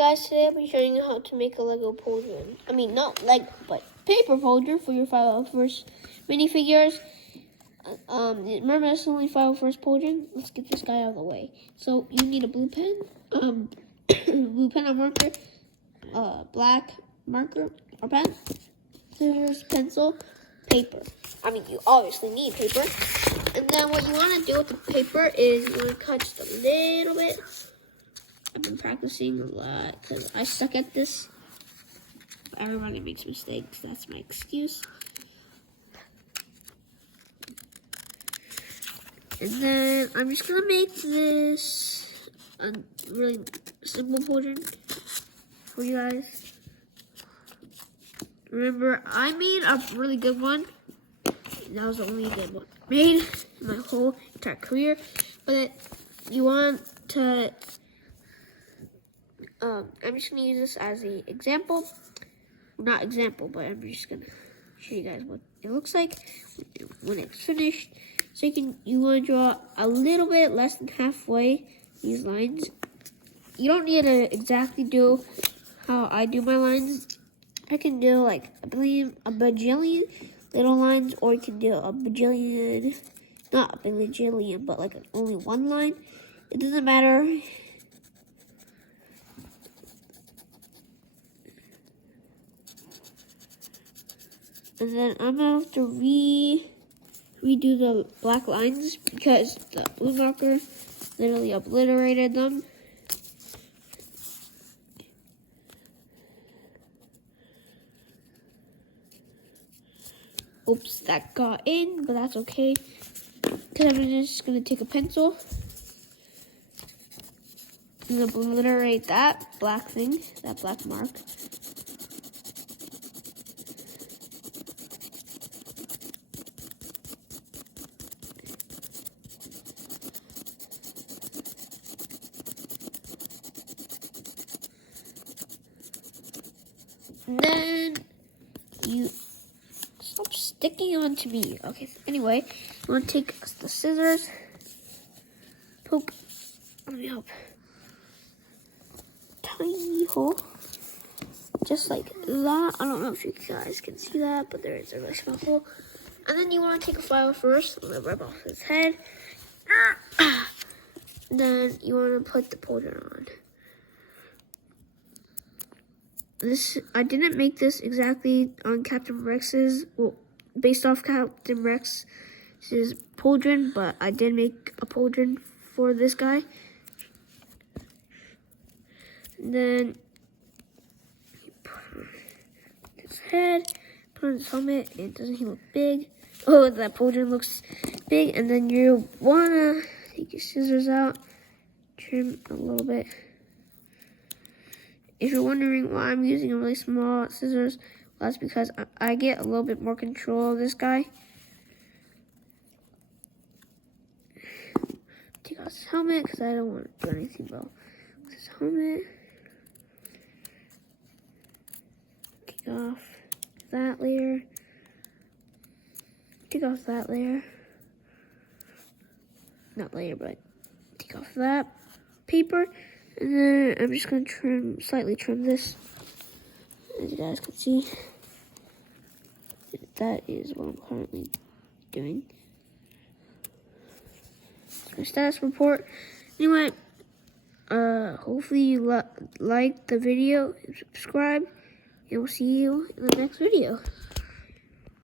guys, today I'll be showing you how to make a Lego pauldron. I mean, not Lego, but paper pauldron for your 501st minifigures. Remember, it's only 501st pauldron. Let's get this guy out of the way. So you need a blue pen, blue pen or marker, black marker or pen, scissors, pencil, paper. I mean, you obviously need paper. And then what you want to do with the paper is you want to cut just a little bit. I've been practicing a lot because I suck at this. Everybody makes mistakes. That's my excuse. And then I'm just going to make this a really simple pauldron for you guys. Remember, I made a really good one. That was the only good one I made in my whole entire career. But you want to... I'm just going to use this as an example. Not example, but I'm just going to show you guys what it looks like when it's finished. So you want to draw a little bit less than halfway these lines. You don't need to exactly do how I do my lines. I can do like a bajillion little lines, or you can do a bajillion, not a bajillion, but like only one line. It doesn't matter. And then I'm gonna have to redo the black lines because the blue marker literally obliterated them. Oops, that got in, but that's okay. Because I'm just gonna take a pencil and obliterate that black thing, that black mark. And then you stop sticking onto me. Okay, so anyway, you want to take the scissors, poke, let me help, tiny hole, just like that. I don't know if you guys can see that, but there is a really small hole. And then you want to take a file first, I'm going to rip off his head. Then you want to put the pauldron on. I didn't make this exactly on Captain Rex's, well, based off Captain Rex's pauldron, but I did make a pauldron for this guy. And then you put on his head, put on his helmet, and doesn't he look big? Oh, that pauldron looks big. And then you wanna take your scissors out, trim a little bit. If you're wondering why I'm using a really small scissors, well, that's because I get a little bit more control of this guy. Take off his helmet because I don't want to do anything about his helmet. Take off that layer. Take off that layer. Not layer, but take off that paper. And then I'm just going to slightly trim this, as you guys can see. That is what I'm currently doing. It's my status report. Anyway, hopefully you like the video and subscribe, and we'll see you in the next video.